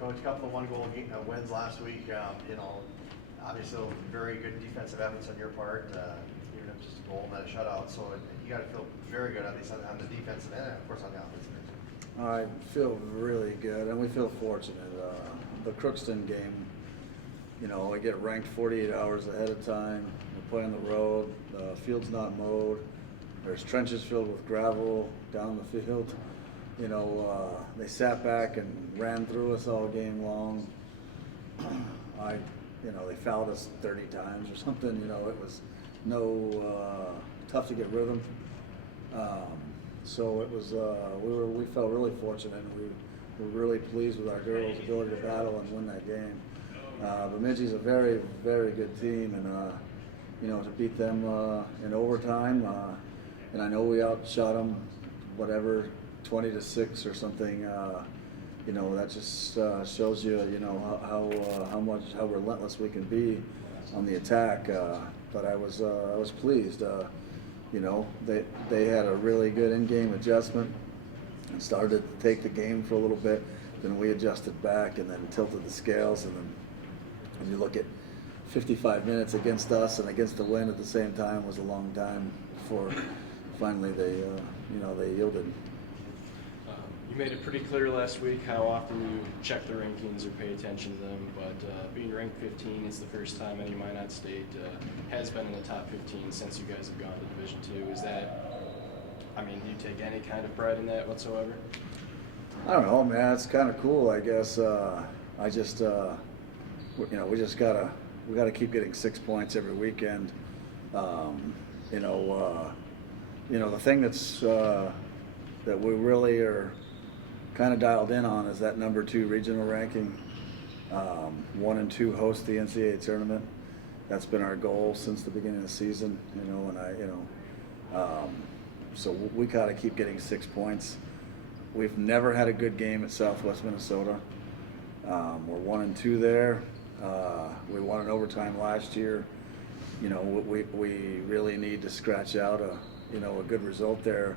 Coach, a couple of one-goal wins last week. Obviously very good defensive efforts on your part, even if just a goal and a shutout. So you got to feel very good, at least on the defensive end, and of course on the offensive end. I feel really good, and we feel fortunate. The Crookston game, we get ranked 48 hours ahead of time. We play on the road. The field's not mowed. There's trenches filled with gravel down the field. They sat back and ran through us all game long. They fouled us 30 times or something. It was tough to get rhythm. So it was. We felt really fortunate. We were really pleased with our girls' ability to battle and win that game. Bemidji's a very, very good team, and to beat them in overtime, and I know we outshot them, 20-6 or something. That just shows you, how relentless we can be on the attack. But I was pleased. They had a really good in-game adjustment and started to take the game for a little bit. Then we adjusted back and then tilted the scales. And then when you look at 55 minutes against us and against the wind at the same time was a long time before finally they yielded. You made it pretty clear last week how often you check the rankings or pay attention to them, but being ranked 15 is the first time any Minot State has been in the top 15 since you guys have gone to Division II. Do you take any kind of pride in that whatsoever? I don't know, man. It's kind of cool, I guess. We gotta keep getting 6 points every weekend. The thing that we really are kind of dialed in on is that number 2 regional ranking. 1 and 2 host the NCAA tournament. That's been our goal since the beginning of the season. So we gotta keep getting 6 points. We've never had a good game at Southwest Minnesota. We're 1 and 2 there. We won in overtime last year. We really need to scratch out a good result there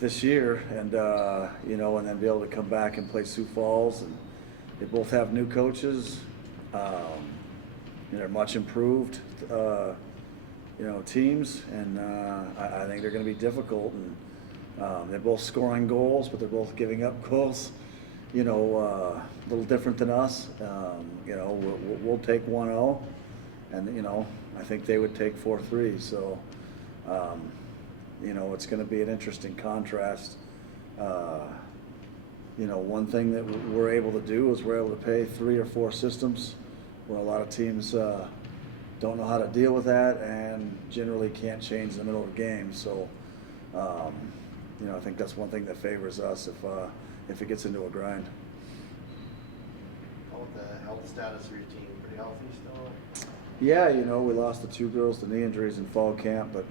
this year, and then be able to come back and play Sioux Falls. And they both have new coaches. They're much improved, teams, and I think they're going to be difficult. And they're both scoring goals, but they're both giving up goals. A little different than us. We'll take 1-0, and I think they would take 4-3. So. It's going to be an interesting contrast. One thing that we're able to do is we're able to pay 3 or 4 systems, where a lot of teams don't know how to deal with that and generally can't change in the middle of the game. So, I think that's one thing that favors us if it gets into a grind. How about the health status of your team? Pretty healthy still? Yeah, we lost the 2 girls to knee injuries in fall camp, but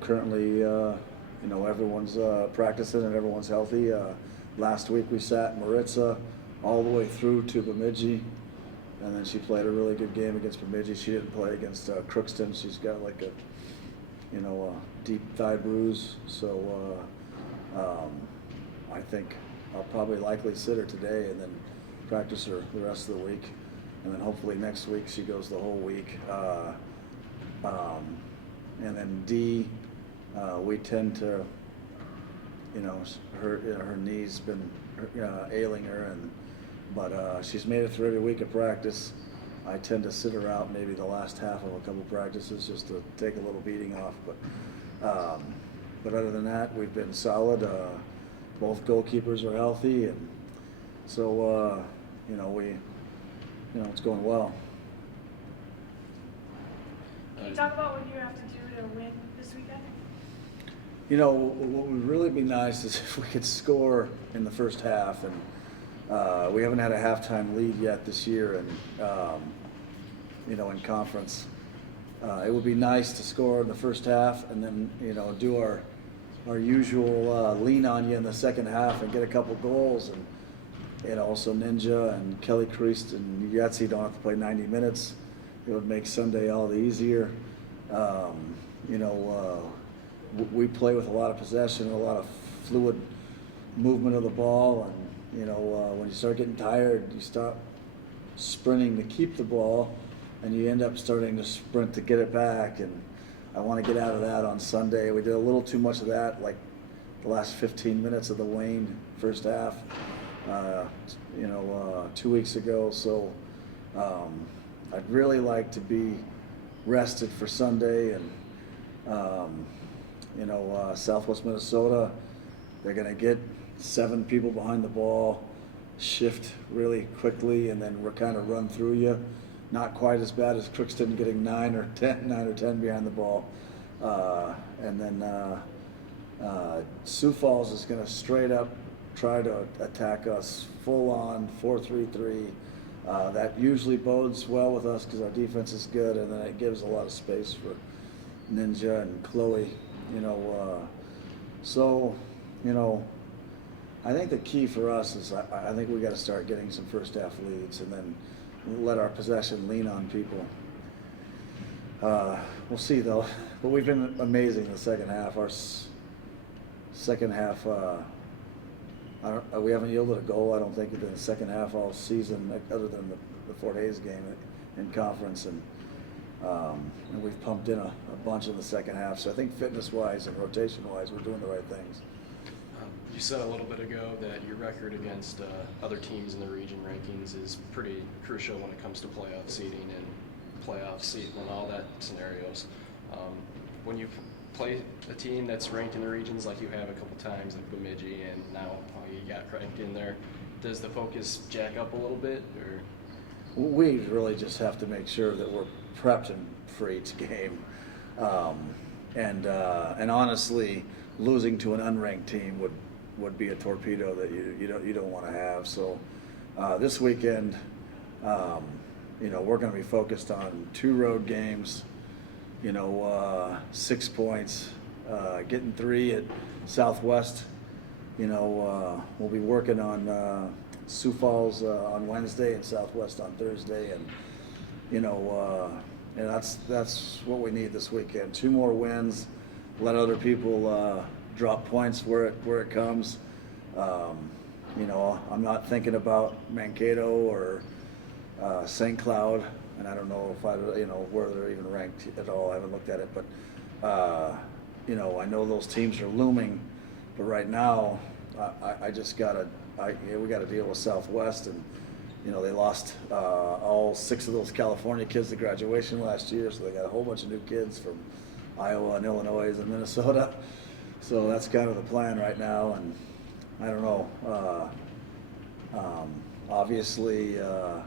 currently, everyone's practicing and everyone's healthy. Last week we sat Maritza all the way through to Bemidji, and then she played a really good game against Bemidji. She didn't play against Crookston. She's got like a deep thigh bruise. So I think I'll probably likely sit her today and then practice her the rest of the week, and then hopefully next week she goes the whole week. And then D, we tend to, her knee's been ailing her, but she's made it through every week of practice. I tend to sit her out maybe the last half of a couple practices just to take a little beating off. But other than that, we've been solid. Both goalkeepers are healthy, and so it's going well. Can you talk about what you have to do to win this weekend? What would really be nice is if we could score in the first half, and we haven't had a halftime lead yet this year, and in conference. It would be nice to score in the first half, and then do our usual lean on you in the second half and get a couple goals, and also Ninja and Kelly Priest and Yahtzee don't have to play 90 minutes. It would make Sunday all the easier. We play with a lot of possession, a lot of fluid movement of the ball, when you start getting tired, you stop sprinting to keep the ball, and you end up starting to sprint to get it back. And I want to get out of that on Sunday. We did a little too much of that, like the last 15 minutes of the Wayne first half, 2 weeks ago. So I'd really like to be rested for Sunday. And Southwest Minnesota, they're going to get 7 people behind the ball, shift really quickly, and then we're kind of run through you. Not quite as bad as Crookston getting 9 or 10 behind the ball. And then Sioux Falls is going to straight up try to attack us full on 4-3-3. That usually bodes well with us because our defense is good, and then it gives a lot of space for Ninja and Chloe. I think the key for us is I think we got to start getting some first half leads and then let our possession lean on people. We'll see though, but we've been amazing in the second half. Our second half, we haven't yielded a goal, I don't think, in the second half all season, other than the Fort Hays game in conference, and we've pumped in a bunch in the second half. So I think fitness-wise and rotation-wise, we're doing the right things. You said a little bit ago that your record against other teams in the region rankings is pretty crucial when it comes to playoff seeding and playoff seeding and all that scenarios. When you play a team that's ranked in the regions like you have a couple times, like Bemidji, and now you got ranked in there, does the focus jack up a little bit, or? We really just have to make sure that we're prepped for each game, and honestly, losing to an unranked team would be a torpedo that you don't want to have. So this weekend, we're going to be focused on 2 road games. 6 points, getting 3 at Southwest. We'll be working on Sioux Falls on Wednesday and Southwest on Thursday, and that's what we need this weekend. 2 more wins, let other people drop points where it comes. I'm not thinking about Mankato or St. Cloud, and I don't know if where they're even ranked at all. I haven't looked at it, but I know those teams are looming. But right now, we got to deal with Southwest, and they lost all 6 of those California kids to graduation last year, so they got a whole bunch of new kids from Iowa and Illinois and Minnesota. So that's kind of the plan right now, and I don't know. Obviously, the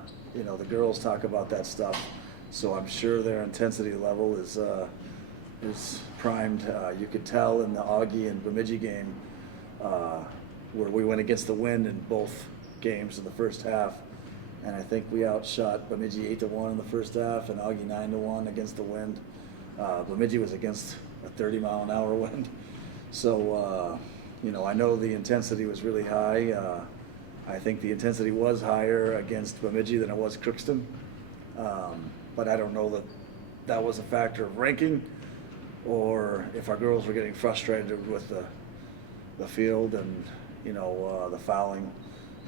girls talk about that stuff, so I'm sure their intensity level is primed. You could tell in the Augie and Bemidji game where we went against the wind in both games in the first half, and I think we outshot Bemidji 8-1 in the first half and Augie 9-1 against the wind. Bemidji was against a 30-mile-an-hour wind. So, I know the intensity was really high. I think the intensity was higher against Bemidji than it was Crookston. But I don't know that was a factor of ranking, or if our girls were getting frustrated with the field and, the fouling,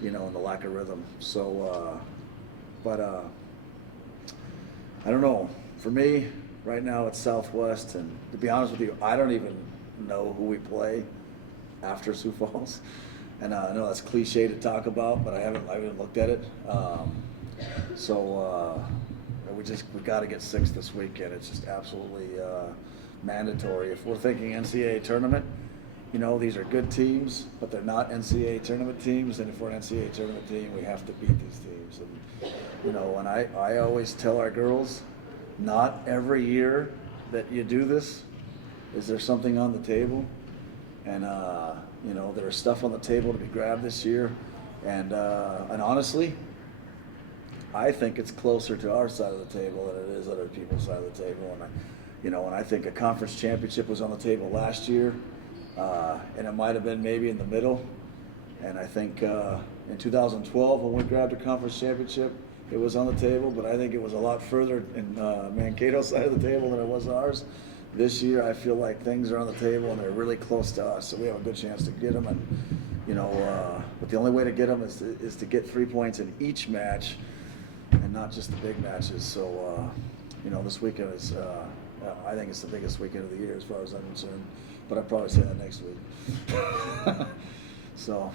and the lack of rhythm. So, I don't know. For me, right now it's Southwest, and to be honest with you, I don't even know who we play after Sioux Falls. And I know that's cliche to talk about, but I haven't looked at it. We got to get 6 this weekend. It's just absolutely mandatory. If we're thinking NCAA tournament, these are good teams, but they're not NCAA tournament teams. And if we're an NCAA tournament team, we have to beat these teams. And and I always tell our girls, not every year that you do this is there something on the table, and there's stuff on the table to be grabbed this year, and honestly, I think it's closer to our side of the table than it is other people's side of the table. And I think a conference championship was on the table last year, and it might have been maybe in the middle. And I think in 2012 when we grabbed a conference championship, it was on the table, but I think it was a lot further in Mankato's side of the table than it was ours. This year, I feel like things are on the table and they're really close to us, so we have a good chance to get them. And but the only way to get them is to get 3 points in each match, and not just the big matches. So, this weekend is, I think it's the biggest weekend of the year as far as I'm concerned. But I'd probably say that next week. So.